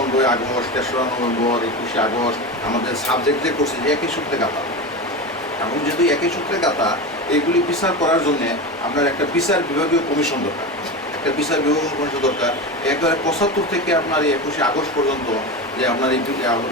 15ই August, 3রা November, 21শে August আমাদের subject যে করছে যে একই সূত্রে গাঁথা, এবং যেহেতু একই সূত্রে গাঁথা এইগুলি বিচার করার জন্যে আপনার একটা বিচার বিভাগীয় কমিশন দরকার, একটা বিচার বিভাগীয় কমিশন দরকার। একবারে 75 থেকে আপনার এই 21শে আগস্ট পর্যন্ত যে আপনার এই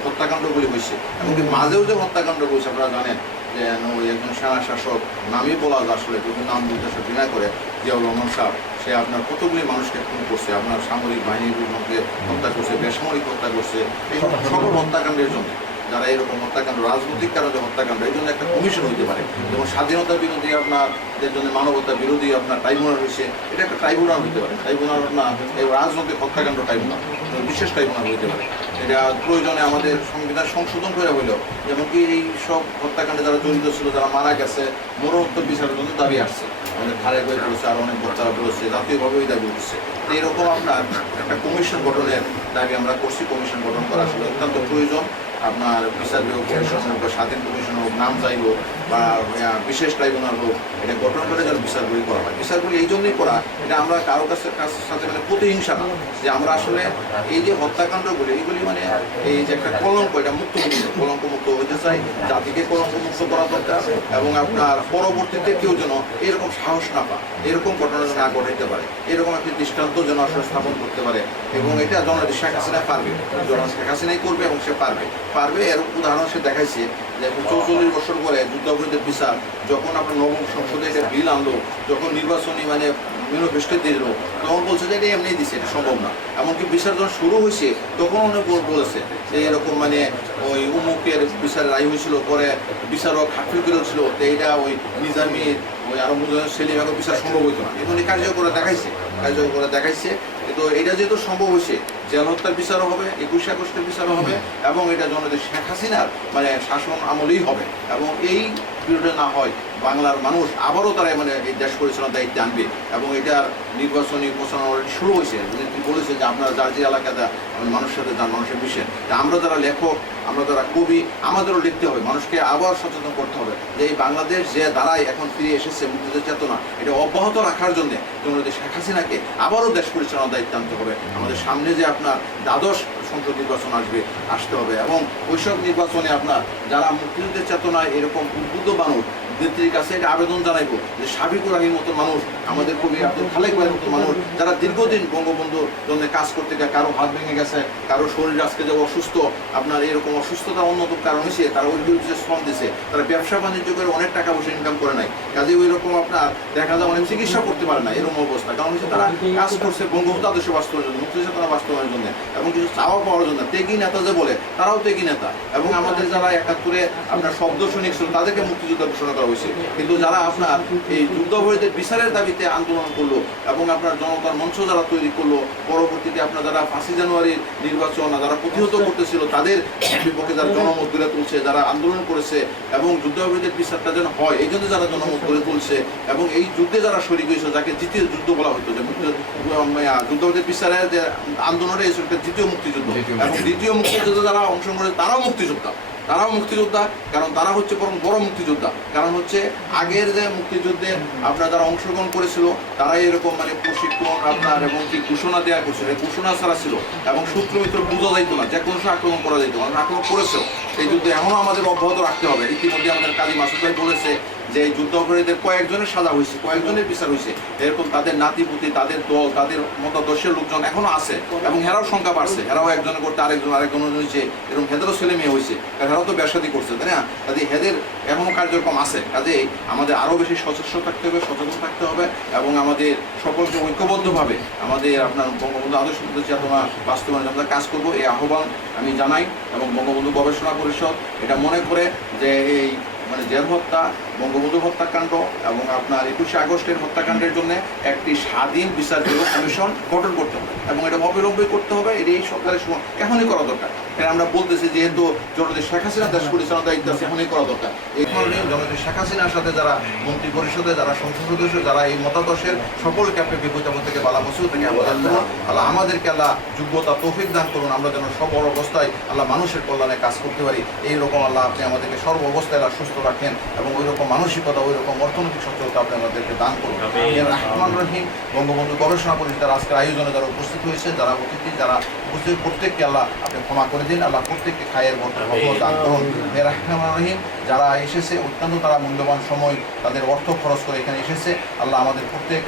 হত্যাকাণ্ডগুলি হয়েছে, এমনকি মাঝেও যে হত্যাকাণ্ড হয়েছে আপনারা জানেন যে ওই একজন সেনা শাসক নামই বলা আসলে যদি নাম বলতে সে ঘৃণা করে, জিয়াউর রহমান সাহেব, সে আপনার কতগুলি মানুষকে খুন করছে, আপনার সামরিক বাহিনীর মধ্যে হত্যা করছে, বেসামরিক হত্যা করছে, এই সকল হত্যাকাণ্ডের জন্য যারা এরকম হত্যাকাণ্ড রাজনৈতিক কারণে হত্যাকাণ্ড, এই জন্য একটা কমিশন হইতে পারে। যেমন স্বাধীনতা বিরোধী আপনার যে জন্য মানবতা বিরোধী আপনার ট্রাইব্যুনাল হয়েছে, এটা একটা ট্রাইব্যুনাল হইতে পারে। ট্রাইব্যুনাল আপনার এই রাজনৈতিক হত্যাকাণ্ড ট্রাইব্যুনাল, বিশেষ ট্রাইব্যুনাল হইতে পারে। এটা প্রয়োজনে আমাদের সংবিধান সংশোধন করে হইলেও, যেমনকি এই সব হত্যাকাণ্ডে যারা জড়িত ছিল, যারা মারা গেছে, মরণোত্তর বিচারের জন্য দাবি আসছে, আমাদের খালেদ ভাই বলেছে, আর অনেক বক্তারা বলেছে, জাতীয়ভাবে ওই দাবি উঠছে। এইরকম আপনার একটা কমিশন গঠনের দাবি আমরা করছি। কমিশন গঠন করা আসলে অত্যন্ত প্রয়োজন। আপনার বিচার বিভাগ কমিশন হোক বা স্বাধীন কমিশন হোক, নাম যাই হোক বা বিশেষ ট্রাইব্যুনাল হোক, এটা গঠন করে যেন বিচারগুলি করা হয়। বিচারগুলি এই জন্যই করা, এটা আমরা কারো সাথে মানে প্রতিহিংসা না, যে আমরা আসলে এই যে হত্যাকাণ্ডগুলি এইগুলি মানে এই যে একটা কলঙ্ক, এটা কলঙ্ক মুক্ত হইতে চাই, জাতিকে কলঙ্ক মুক্ত করা দরকার, এবং আপনার পরবর্তীতে কেউ যেন এরকম সাহস না পায়, এরকম ঘটনা না ঘটাইতে পারে, এরকম একটি দৃষ্টান্ত যেন আসলে স্থাপন করতে পারে। এবং এটা জননেত্রী শেখ হাসিনা পারবে, শেখ হাসিনাই করবে এবং সে পারবে। এর উদাহরণ সে দেখাইছে যে 44 বছর পরে যুদ্ধাপরাধীদের বিচার যখন আপনার নবম সংসদে এটা বিল আনলো, যখন নির্বাচনী মানে ম্যানিফেস্টো দিল, তখন বলছে যে এটা এমনি দিচ্ছে, এটা সম্ভব না। এমনকি বিচার যখন শুরু হয়েছে তখন অনেক বলেছে যে এরকম মানে ওই উমুকের বিচারের রায় হয়েছিল, পরে বিচারক হাফিল করেছিল, তো এইটা ওই নিজামীর ওই আরো সেলিম এখন বিচার সম্ভব হইতো না। এগুলি কার্যকর করে দেখাইছে। কিন্তু এটা যেহেতু সম্ভব হয়েছে, জেল হত্যার বিচারও হবে, 21শে আগস্টের বিচারও হবে, এবং এটা জননেত্রী শেখ হাসিনার মানে শাসন আমলেই হবে। এবং এই পিরিয়ডে না হয় বাংলার মানুষ আবারও তারা মানে এই দেশ পরিচালনার দায়িত্বে আনবে, এবং এটার নির্বাচনী প্রচারণা অলরেডি শুরু হয়েছে। বলেছে যে আপনারা যার যে এলাকাতে মানুষের সাথে যান, মানুষের বিষয়, আমরা যারা লেখক, আমরা যারা কবি, আমাদেরও লিখতে হবে, মানুষকে আবার সচেতন করতে হবে যে এই বাংলাদেশ যে দ্বারাই এখন ফিরে এসেছে মুক্তিযুদ্ধের চেতনা, এটা অব্যাহত রাখার জন্য জননেত্রী শেখ হাসিনাকে আবারও দেশ পরিচালনার দায়িত্ব আনতে হবে। আমাদের সামনে যে আপনার দ্বাদশ সংসদ নির্বাচন আসতে হবে, এবং ওইসব নির্বাচনে আপনার যারা মুক্তিযুদ্ধের চেতনায় এরকম উদ্বুদ্ধ মানুষ, নেত্রীর কাছে এটা আবেদন জানাইব যে সাবিকুর রহির মতো মানুষ, আমাদের কবি আব্দুল খালেক ভাইয়ের মতো মানুষ, যারা দীর্ঘদিন বঙ্গবন্ধুর জন্য কাজ করতে গিয়ে কারো হাত ভেঙে গেছে, কারো শরীর আজকে যে অসুস্থ, আপনার এরকম অসুস্থতা অন্যতম কারণ হয়েছে, তারা ওই বিরুদ্ধে শ্রম দিছে, তারা ব্যবসা বাণিজ্য করে অনেক টাকা পয়সা ইনকাম করে নাই, কাজে ওই রকম আপনার দেখা যায় অনেক চিকিৎসা করতে পারে না, এরকম অবস্থা। কারণ হচ্ছে তারা কাজ করছে বঙ্গবন্ধু আদর্শ বাস্তবায়নের জন্য, মুক্তিযুদ্ধ বাস্তবায়নের জন্য, এবং কিছু চাওয়া পাওয়ার জন্য। ত্যাগী নেতা যে বলে, তারাও ত্যাগী নেতা, এবং আমাদের যারা 71-এ আপনার শব্দ সৈনিক ছিল তাদেরকে মুক্তিযুদ্ধ ঘোষণা করা হয়েছে। কিন্তু যারা আপনার এই যুদ্ধাপরাধীদের বিচারের দাবিতে আন্দোলন করলো, এবং আপনার জনতার মঞ্চ যারা তৈরি করলো, পরবর্তীতে আপনার যারা 5 জানুয়ারির নির্বাচন যারা প্রতিহত করতেছিল, তাদের বিপক্ষে যারা জনমত গড়ে তুলছে, যারা আন্দোলন করেছে, এবং যুদ্ধাপরাধীদের বিচারটা যেন হয় এই জন্য যারা জনমত গড়ে তুলছে, এবং এই যুদ্ধে যারা শরীক হয়েছে, যাকে দ্বিতীয় যুদ্ধ বলা হতো, যে যুদ্ধাপরাধীদের বিচারের যে আন্দোলনে দ্বিতীয় মুক্তিযুদ্ধ, এবং দ্বিতীয় মুক্তিযুদ্ধ যারা অংশগ্রহণ করে তারাও মুক্তিযোদ্ধা, কারণ তারা হচ্ছে বড় মুক্তিযোদ্ধা। কারণ হচ্ছে আগের যে মুক্তিযুদ্ধে আপনার যারা অংশগ্রহণ করেছিল, তারাই এরকম মানে প্রশিক্ষণ আপনার এবং কি ঘোষণা দেওয়া করছিল, ঘোষণা ছাড়া ছিল, এবং সূত্রমিত্র বোঝা যাইতো না, যে কোনো আক্রমণ করা যাইতো, আমরা আক্রমণ করেছেও। এই যুদ্ধে এমনও আমাদের অব্যাহত রাখতে হবে। ইতিমধ্যে আমাদের কাজী মাসুদ ভাই বলেছে যে এই যুদ্ধাপরাধীদের কয়েকজনের সাজা হয়েছে, কয়েকজনের বিচার হয়েছে, এরকম তাদের নাতিপুতি, তাদের দল, তাদের মতাদর্শের লোকজন এখনো আছে, এবং হেরাও সংখ্যা বাড়ছে, হেরাও একজনের করতে আরেকজন হয়েছে, এরকম হেদেরও ছেলে মেয়ে হয়েছে, হেরাও তো ব্যবসাদী করছে, তাই না? কাজে হেদের এখনো কার্যক্রম আছে। কাজেই আমাদের আরও বেশি সচেতন থাকতে হবে, এবং আমাদের সকলকে ঐক্যবদ্ধভাবে আমাদের আপনার বঙ্গবন্ধু আদর্শ চেতনা বাস্তবায়নে আমরা কাজ করবো, এই আহ্বান আমি জানাই। এবং বঙ্গবন্ধু গবেষণা পরিষদ এটা মনে করে যে এই মানে জেল হত্যা, বঙ্গবন্ধু হত্যাকাণ্ড এবং আপনার 21শে আগস্টের হত্যাকাণ্ডের জন্য একটি স্বাধীন বিচার কমিশন গঠন করতে হবে, এবং এটা অবিলম্বে করতে হবে। এটা এই সরকারের সময় এখনই করা দরকার। এটা আমরা বলতেছি যেহেতু জননেত্রী শেখ হাসিনা দেশ পরিচালনার দায়িত্ব আছে এখনই করা দরকার। এই কারণে জননেত্রী শেখ হাসিনার সাথে যারা মন্ত্রী পরিষদে, যারা সংসদ সদস্য, যারা এই মতাদর্শের সকলকে আপনি বিপদ থেকে বালা বসু থেকে আমাদের করুন। আল্লাহ আমাদেরকে আল্লাহ যোগ্যতা তৌফিক দান করুন, আমরা যেন সব বড় অবস্থায় আল্লাহ মানুষের কল্যাণে কাজ করতে পারি। এইরকম আল্লাহ আপনি আমাদেরকে সর্ব অবস্থায় আল্লাহ সুস্থ রাখেন এবং ওই রকম মানসিকতা, ওই রকম অর্থনৈতিক সচ্ছলতা আপনি আমাদেরকে দান করুন। রহমান রহিম। বঙ্গবন্ধু গবেষণা পরিষদের আজকের আয়োজনে যারা উপস্থিত হয়েছে, যারা অতিথি, যারা উপস্থিত, প্রত্যেককে আল্লাহ আপনি ক্ষমা করে দিন। আল্লাহ প্রত্যেককে খায়ের বরকত দান করুন। রহমান রহিম। যারা এসেছে অত্যন্ত তারা মূল্যবান সময় তাদের অর্থ খরচ করে এখানে এসেছে, আল্লাহ আমাদের প্রত্যেক